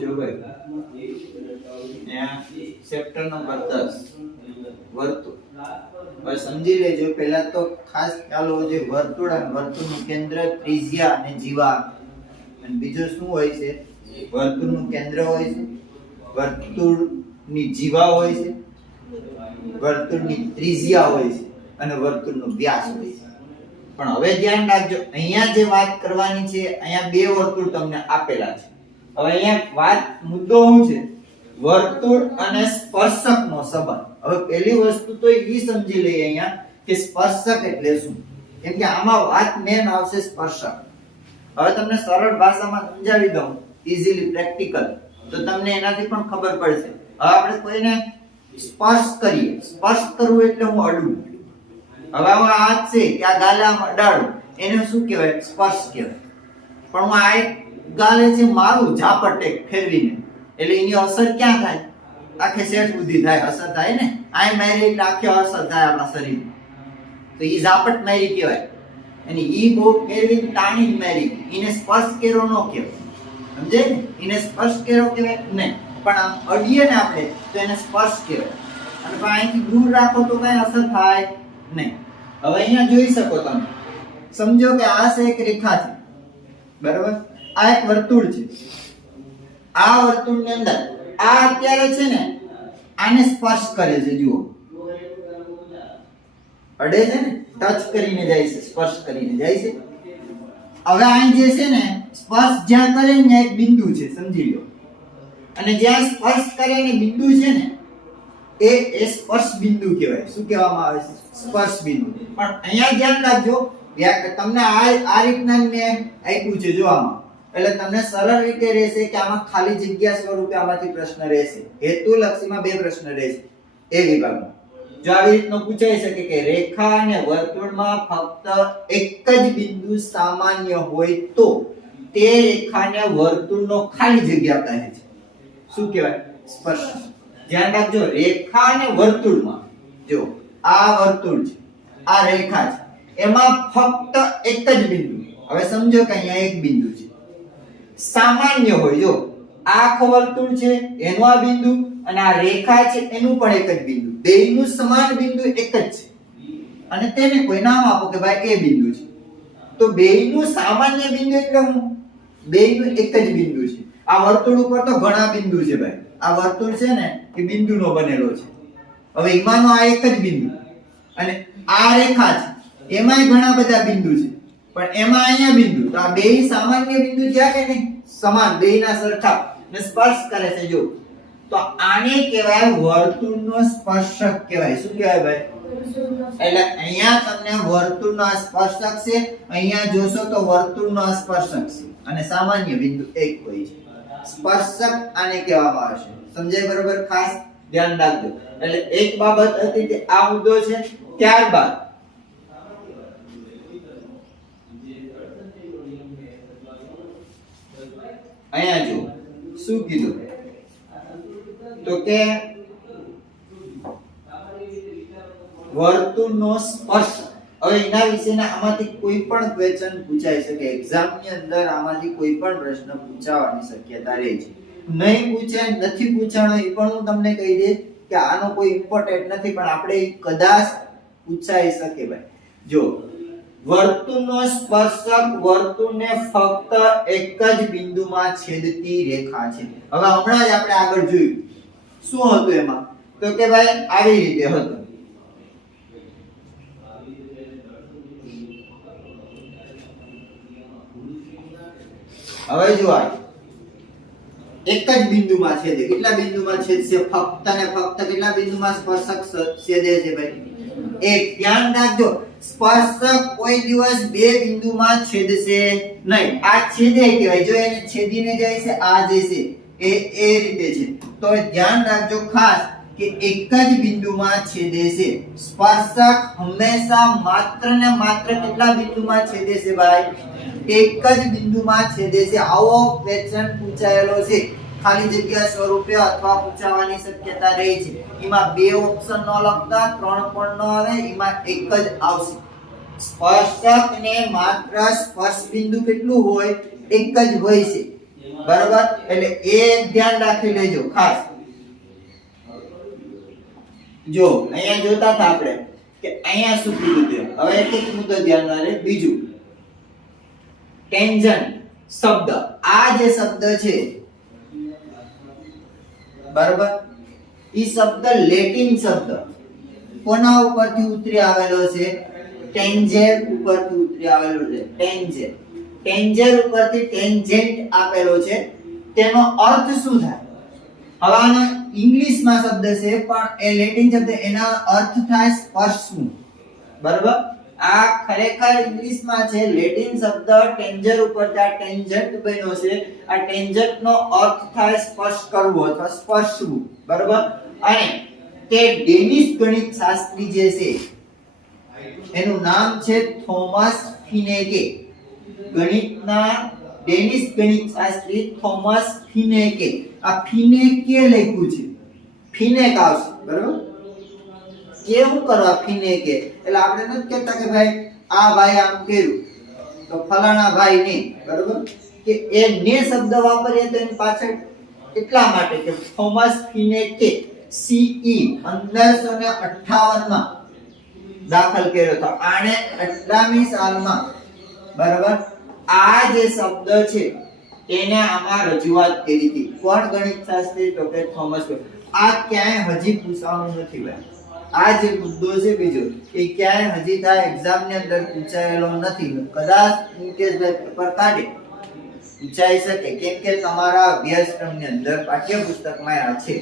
જો ભાઈ અહીંયા ચેપ્ટર નંબર 10 વર્તુળ. હવે સમજી લેજો, પહેલા તો ખાસ ખ્યાલ હોવો જોઈએ વર્તુળ અને વર્તુળનું કેન્દ્ર, ત્રિજ્યા અને જીવા. અને બીજું શું હોય છે? વર્તુળનું કેન્દ્ર હોય છે, વર્તુળની જીવા હોય છે, વર્તુળની ત્રિજ્યા હોય છે અને વર્તુળનો વ્યાસ હોય છે. પણ હવે ધ્યાન રાખજો, અહીંયા જે વાત કરવાની છે, અહીંયા બે વર્તુળ તમને આપેલા છે. હવે અહીંયા વાત મુદ્દો શું છે? વર્તુળ અને સ્પર્શકનો સંબંધ. હવે પહેલી વસ્તુ તો એ સમજી લઈએ અહીંયા કે સ્પર્શક એટલે શું. કેમ કે આમાં વાત મેન આવશે સ્પર્શક. હવે તમને સરળ ભાષામાં સમજાવી દઉં, ઈઝીલી પ્રેક્ટિકલ, તો તમને એનાથી પણ ખબર પડશે. હવે આપણે કોઈને સ્પર્શ કરીએ, સ્પર્શ કરવું એટલે હું અડું. હવે આ હાથ છે કે આ ગાલામાં અડાડું, એને શું કહેવાય? સ્પર્શ કહેવાય. પણ હું આ ગાલે છે મારું ઝાપટે ફેરવીને, એટલે એની અસર ક્યાં થાય? આખે શેઠ સુધી થાય, અસર થાય ને. આ મારી એટલે આખે અસર થાય આપણા શરીરમાં, તો ઈ ઝાપટ મારી કહેવાય. અને ઈ બહુ ફેરવીને તાણી મારી, એને સ્પર્શ કર્યો ન કહેવાય. સમજે ને? એને સ્પર્શ કર્યો કહેવાય નહીં, પણ આમ અડીએ ને આપણે તો એને સ્પર્શ કહેવાય. અને પણ અહીંથી દૂર રાખો તો કઈ અસર થાય નહીં. હવે અહીંયા જોઈ શકો તમે, સમજો કે આ છે એક રેખા છે, બરાબર? આ એક વર્તુળ છે. આ વર્તુળની અંદર આ અત્યારે છે ને આને સ્પર્શ કરે છે. જુઓ, અડે છે ને, ટચ કરીને જાય છે, સ્પર્શ કરીને જાય છે. હવે અહીં જે છે ને સ્પર્શ જ્યાં કરે ને એક બિંદુ છે, સમજી લો. અને જ્યાં સ્પર્શ કરે ને બિંદુ છે ને એ સ્પર્શ બિંદુ કહેવાય. શું કહેવામાં આવે છે? સ્પર્શ બિંદુ. પણ અહીંયા ધ્યાન રાખજો, તમને આ રીતના મેં આપ્યું છે જો આમાં, એટલે તમને સરળ રીતે રહેશે કે આમાં ખાલી જગ્યા સ્વરૂપે આમાંથી પ્રશ્ન રહેશે. હેતુલક્ષીમાં બે પ્રશ્ન રહેશે એ વિભાગમાં. જો આવી રીતનો પૂછાઈ શકે કે રેખા અને વર્તુળમાં ફક્ત એક જ બિંદુ સામાન્ય હોય તો તે રેખાને વર્તુળનો ખાલી જગ્યા કહે છે. શું કહેવાય? સ્પર્શ. ધ્યાન રાખજો, રેખા અને વર્તુળમાં, જો આ વર્તુળ છે, આ રેખા છે, એમાં ફક્ત એક જ બિંદુ. હવે સમજો કે અહીંયા એક બિંદુ છે, સામાન્ય હોય. જો આખો વર્તુળ છે એનો આ બિંદુ અને આ રેખા છે એનું પણ એક જ બિંદુ, બેયનું સમાન બિંદુ એક જ છે. અને તેને કોઈ નામ આપો કે ભાઈ એ બિંદુ છે. તો બેયનું સામાન્ય બિંદુ એટલે હું બેયનું એક જ બિંદુ છે. આ વર્તુળ ઉપર તો ઘણા બિંદુ છે ભાઈ. આ વર્તુળ છે ને એ બિંદુનો બનેલો છે. હવે એમાંનો આ એક જ બિંદુ અને આ રેખા છે, એમાંય ઘણા બધા બિંદુ છે, પણ એમાં અહીંયા બિંદુ. તો આ બેય સામાન્ય બિંદુ થયા કે નહીં? સમાન, બેયના સરખા ને સ્પર્શ કરે છે. જો તો આને કહેવાય વર્તુળનો સ્પર્શક કહેવાય. શું કહેવાય ભાઈ? એટલે અહીંયા તમને વર્તુળનો આ સ્પર્શક છે, અહીંયા જોશો તો વર્તુળનો આ સ્પર્શક છે અને સામાન્ય બિંદુ એક હોય છે. સ્પર્શક આને કહેવામાં આવે છે. સમજાય બરોબર? ખાસ ધ્યાન રાખજો. એટલે એક બાબત હતી કે આ મુદ્દો છે. ત્યારબાદ અહીંયા જો શું કીધું તો કે વર્તુળનો સ્પર્શ. હવે એના વિશેના આમાંથી કોઈ પણ ક્વેશ્ચન પૂછાઈ શકે. એક્ઝામ ની અંદર આમાંથી કોઈ પણ પ્રશ્ન પૂછાવાની શક્યતા રહે છે. નહીં પૂછે, નથી પૂછાણો એ પણ હું તમને કહી દઈશ કે આનો કોઈ ઇમ્પોર્ટન્ટ નથી, પણ આપણે કદાચ પૂછાઈ શકે ભાઈ. જો વર્તુળનો સ્પર્શક વર્તુળને ફક્ત એક જ બિંદુમાં છેદતી રેખા છે. હવે હમણાં જ આપણે આગળ જોયું શું હતું એમાં, તો કે ભાઈ આવી રીતે હતું. હવે જો આ એક જ બિંદુમાં છેદે. કેટલા બિંદુમાં છેદશે? ફક્ત ને ફક્ત કેટલા બિંદુમાં સ્પર્શક છેદે છે ભાઈ? એક. ધ્યાન રાખજો, સ્પર્શક કોઈ દિવસ બે બિંદુમાં છેદશે નહીં. આ છેદે કહેવાય. જો એને છેદીને જાય છે, આ જે છે એ રીતે છે. તો ધ્યાન રાખજો ખાસ કે એક જ બિંદુમાં છેદે છે. સ્પર્શક હંમેશા માત્ર ને માત્ર કેટલા બિંદુમાં છેદે છે ભાઈ? એક જ બિંદુમાં છેદે છે. આવો ક્વેશ્ચન પૂછાયેલો છે ખાલી જગ્યા સ્વરૂપે અથવા પૂછાવાની શક્યતા રહે છે. એમાં બે ઓપ્શન ન લખતા, ત્રણ પણ ન આવે, એમાં એક જ આવશે. સ્પર્શક ને માત્ર સ્પર્શ બિંદુ કેટલું હોય? એક જ હોય છે, બરાબર? એટલે એ ધ્યાન રાખી લેજો ખાસ. જો અહીંયા જોતા હતા આપણે કે અહીંયા શું કીધું છે. હવે એક મુદ્દો ધ્યાનમાં લે. બીજું ટેન્જન્ટ શબ્દ, આ જે શબ્દ છે બરાબર, ઈ શબ્દ લેટિન શબ્દ કોના ઉપરથી ઉતરી આવેલો છે? ટેન્જર ઉપરથી ઉતરી આવેલો છે. ટેન્જર, ટેન્જર ઉપરથી ટેન્જેન્ટ આપેલો છે. તેનો અર્થ શું થાય? હવે આનો ઇંગ્લિશમાં શબ્દ છે પણ એ લેટિન શબ્દ, એના અર્થ થાય સ્પર્શવું, બરાબર? આ ખરેખર ઇંગ્લિશમાં છે લેટિન શબ્દ ટેન્જર ઉપરથી આ ટેન્જન્ટ બન્યો છે. આ ટેન્જન્ટ નો અર્થ થાય સ્પર્શ કરવો અથવા સ્પર્શવું, બરાબર? અને તે ડેનિશ ગણિત શાસ્ત્રી જે છે એનું નામ છે થોમસ ફિનેકે. ગણિતના ડેનિશ ગણિત શાસ્ત્રી થોમસ ફિનેકે. આ ફિનેકે લખ્યું છે, ફિનેક આવશે, બરાબર? કેવું કરવા ફિનેકે? એટલે આપણે નથી કહેતા કે ભાઈ આ ભાઈ આમ કર્યું તો ફલાણા ભાઈ ને, બરાબર? કે એ ને શબ્દ વાપરીએ તો એની પાછળ એટલા માટે કે થોમસ ફિનેકે CE 1558 માં દાખલ કર્યો હતો. આણે 18મી સાલમાં, બરાબર, આ જે શબ્દ છે એને આમાં રજૂઆત કરી હતી. કોણ ગણિત શાસ્ત્રી? તો કે થોમસ. આ ક્યાંય હજી પૂછવાનું નથી ભાઈ. આ જે મુદ્દો છે બીજો એ ક્યાંય હજી આ એક્ઝામ ની અંદર પૂછાયેલો નથી. કદાચ મુકેશભાઈ પેપર કાઢે પૂછાઈ શકે, કેમ કે તમારા અભ્યાસક્રમની અંદર પાઠ્યપુસ્તકમાં આ છે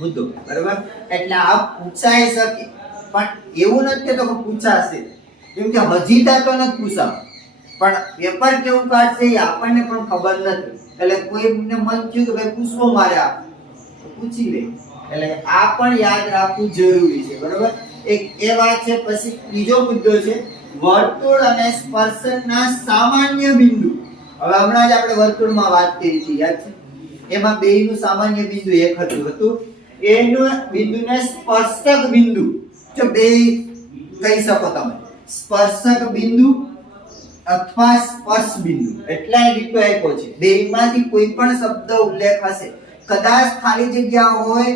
મુદ્દો, બરાબર? એટલે આ પૂછાઈ શકે, પણ એવું નથી કે તો પૂછાશે, કેમ કે હજી તો નથી પૂછાવ. પણ પેપર કેવું કાઢશે એ આપણને પણ ખબર નથી. એટલે કોઈને મન થયું કે ભાઈ પૂછવો મારે, આ પૂછી લે. એટલે આ પણ યાદ રાખવું જરૂરી છે, બરાબર? એક એ વાત છે. પછી ત્રીજો મુદ્દો છે વર્તુળ અને સ્પર્શકના સામાન્ય બિંદુ. હવે હમણાં જ આપણે વર્તુળમાં વાત કરી હતી, યાદ છે? એમાં બેયનું સામાન્ય બિંદુ એક હતું. એનું બિંદુને સ્પર્શક બિંદુ, જો બે કહી શકો તમે, સ્પર્શક બિંદુ અથવા સ્પર્શ બિંદુ. એટલા રીતો આપ્યો છે. બેયમાંથી કોઈ પણ શબ્દ ઉલ્લેખ હશે, કદાચ ખાલી જગ્યા હોય,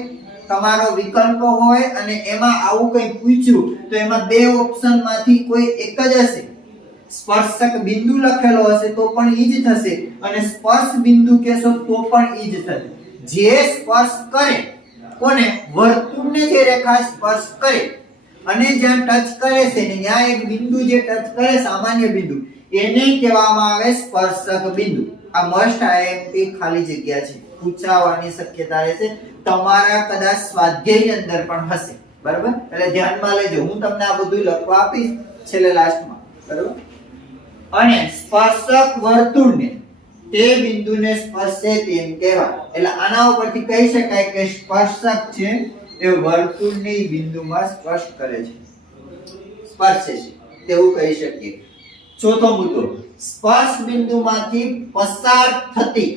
તમારો વિકલ્પ હોય અને એમાં આવું કંઈ પૂછ્યું તો એમાં બે ઓપ્શન માંથી કોઈ એક જ હશે. સ્પર્શક બિંદુ લખેલો હશે તો પણ ઈ જ થશે, અને સ્પર્શ બિંદુ કહેશો તો પણ ઈ જ થશે. જે સ્પર્શ કરે કોને? વર્તુળને જે રેખા સ્પર્શ કરે અને જ્યાં ટચ કરે છે ને ત્યાં એક બિંદુ જે ટચ કરે, સામાન્ય બિંદુ, એને કહેવામાં આવે સ્પર્શક બિંદુ. આ મસ્ટ આઈએમપી ખાલી જગ્યા છે, પૂછાવાની શક્યતા રહેશે. તમારા કદાચ સ્વાધ્યાયની અંદર પણ હશે, બરાબર? એટલે ધ્યાનમાં લેજો. હું તમને આ બધું લખવા આપીશ છેલ્લે લાસ્ટમાં, બરાબર? અને સ્પર્શક વર્તુળને તે બિંદુને સ્પર્શે તેમ કહેવાય. એટલે આના ઉપરથી કહી શકાય કે સ્પર્શક છે એ વર્તુળની બિંદુમાં સ્પર્શ કરે છે, સ્પર્શે છે, તેવું કહી શકીએ. ચોથો મુદ્દો સ્પર્શ બિંદુમાંથી પસાર થતી.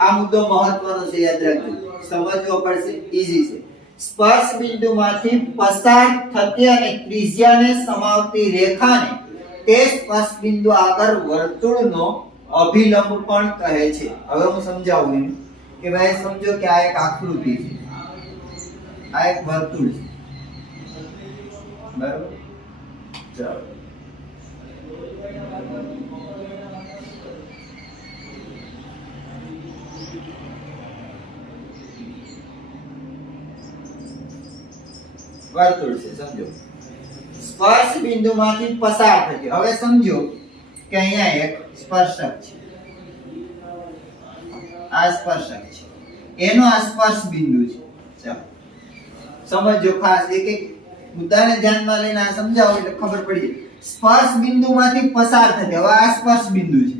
આ મુદ્દો મહત્વનો છે, યાદ રાખજો, સમજવો પડશે, ઈઝી છે. સ્પર્શ બિંદુમાંથી પસાર થતી અને ત્રિજ્યાને સમાવતી રેખાને તે સ્પર્શ બિંદુ આગળ વર્તુળનો અભિલંબ પણ કહે છે. હવે હું સમજાવું એમ કે ભાઈ સમજો કે આ એક આકૃતિ છે, આ એક વર્તુળ છે, બરાબર? ચાલો વર્તુળ છે, સમજો. સ્પર્શ બિંદુમાંથી પસાર થતી. હવે સમજો કે અહીંયા એક સ્પર્શક છે, આ સ્પર્શક છે, એનો આ સ્પર્શ બિંદુ છે. ચાલો સમજો ખાસ, એક એક મુદ્દાને ધ્યાનમાં લઈને આ સમજાવો એટલે ખબર પડી જાય. સ્પર્શ બિંદુમાંથી પસાર થતી. હવે આ સ્પર્શ બિંદુ છે,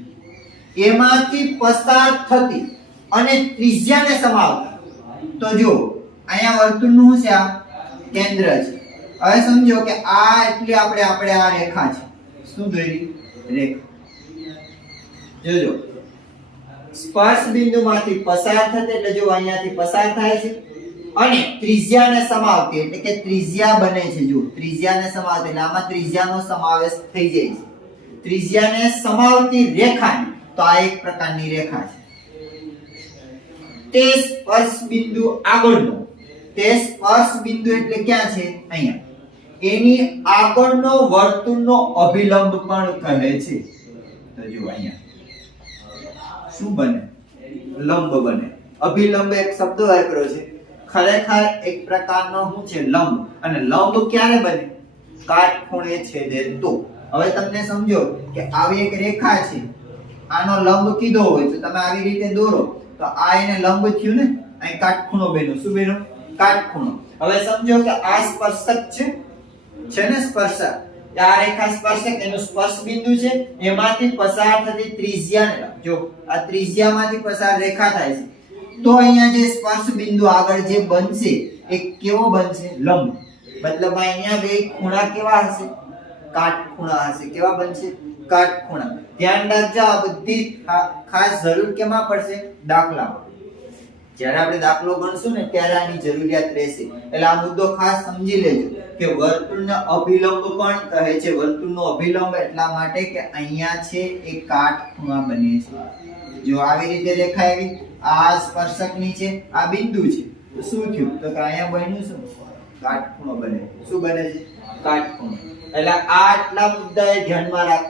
એમાંથી પસાર થતી અને ત્રિજ્યાને સમાવતા. તો જો અહીંયા વર્તુળનું શું છે? આ કેન્દ્ર છે. હવે સમજો કે આ એટલે આપણે આ રેખા છે. શું દોરી? રેખા. જોજો સ્પર્શ બિંદુમાંથી પસાર થતી, એટલે જો અહીંયાથી પસાર થાય છે, અને ત્રિજ્યાને સમાવતી એટલે કે ત્રિજ્યા બને છે. જો ત્રિજ્યાને સમાવતી એટલે આમાં ત્રિજ્યાનો સમાવેશ થઈ જાય છે. ત્રિજ્યાને સમાવતી રેખા, તો આ એક પ્રકારની રેખા છે. તે સ્પર્શ બિંદુ આગળનો, તે સ્પર્શ બિંદુ એટલે ક્યાં છે? અહીંયા. એની આગળનો વર્તુળનો અભિલંબ પણ કહે છે. તો જો અહીંયા શું બને? લંબ બને. અભિલંબ એક શબ્દ વાપર્યો છે, ખરેખર એક પ્રકારનો શું છે? લંબ. અને લંબ ક્યારે બને? કાટખૂણે છેદે તો. હવે તમને સમજો કે આવી એક રેખા છે, આનો લંબ કીધો હોય તો તમે આવી રીતે દોરો તો આ એને લંબ થયું ને, અહીં કાટખૂણો બન્યો. શું બન્યો? કાટખૂણો. હવે સમજો કે આ સ્પર્શક છે ને, સ્પર્શક. આ રેખા સ્પર્શક એનું સ્પર્શ બિંદુ છે, એમાંથી પસાર થતી ત્રિજ્યાને જો આ ત્રિજ્યામાંથી પસાર રેખા થાય છે, તો અહીંયા જે સ્પર્શ બિંદુ આગળ જે બનશે એ કેવો બનશે? લંબ. મતલબ અહીંયા બે ખૂણા કેવા હશે? કાટખૂણા હશે. કેવા બનશે? કાટખૂણા. ધ્યાન રાખજો, આ બધી ખાસ જરૂર કેમાં પડશે? દાખલામાં. જ્યારે આપણે દાખલો ગણશું ને ત્યારે આની જરૂરિયાત રહેશે. એટલે આ મુદ્દો ખાસ સમજી લેજો કે વર્તુળનો અભિલંબ પણ કહે છે. વર્તુળનો અભિલંબ એટલા માટે કે અહીંયા છે એ કાટખૂણા બને છે. જો આવી રીતે રેખા આવી, આ સ્પર્શકની છે, આ બિંદુ છે, તો શું થયું? તો કે અહીંયા બન્યું શું? કાટખૂણો બને. શું બને છે? કાટખૂણો. એટલે આટલા મુદ્દાએ ધ્યાનમાં રાખવા.